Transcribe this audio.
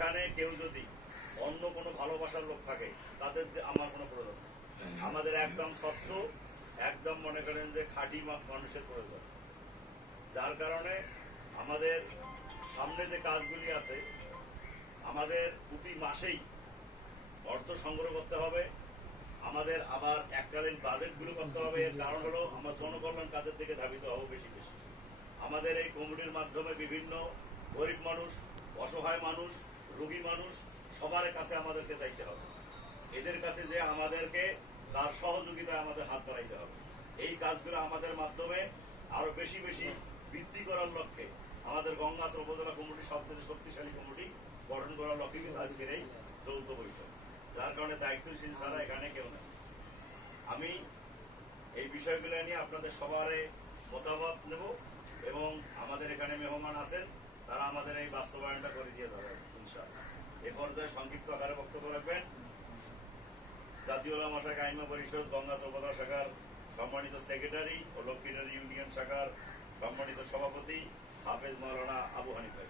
এখানে কেউ যদি অন্য কোনো ভালোবাসার লোক থাকে তাদের আমার কোনো প্রয়োজন নেই। আমাদের একদম স্বচ্ছ, একদম মনে করেন যে খাঁটি মানুষের প্রয়োজন। যার কারণে আমাদের সামনে যে কাজগুলি আছে, আমাদের প্রতি মাসেই অর্থ সংগ্রহ করতে হবে, আমাদের আবার এককালীন বাজেটগুলো করতে হবে। এর কারণ হলো আমরা জনকল্যাণ কাজের দিকে ধাবিত হব বেশি বেশি। আমাদের এই কমিটির মাধ্যমে বিভিন্ন গরিব মানুষ, অসহায় মানুষ, রোগী মানুষ সবার কাছে আমাদেরকে যাইতে হবে। এদের কাছে যে আমাদেরকে তার সহযোগিতায় আমাদের হাত বাড়াইতে হবে। এই কাজগুলো আমাদের মাধ্যমে আরো বেশি বেশি বৃদ্ধি করার লক্ষ্যে আমাদের গঙ্গাচর উপজেলা কমিটি সবচেয়ে শক্তিশালী কমিটি গঠন করার লক্ষ্যে কিন্তু আজকের এই যৌথ বৈঠক। যার কারণে দায়িত্বশীল ছাড়া এখানে কেউ নেই। আমি এই বিষয়গুলো নিয়ে আপনাদের সবার মতামত নেব এবং আমাদের এখানে মেহমান আছেন, তারা আমাদের এই বাস্তবায়নটা করে দিয়ে যাবেন ইনশাআল্লাহ। এ পর্যায়ে সংক্ষিপ্ত আকারে বক্তব্য রাখবেন জাতীয় উলামা শাখা আইমা পরিষদ গঙ্গাচর উপজেলা শাখার সম্মানিত সেক্রেটারি ও লক্ষ্মীনারী ইউনিয়ন শাখার সম্মানিত সভাপতি হাফেজ মাওলানা আবু হানিফ ভাই।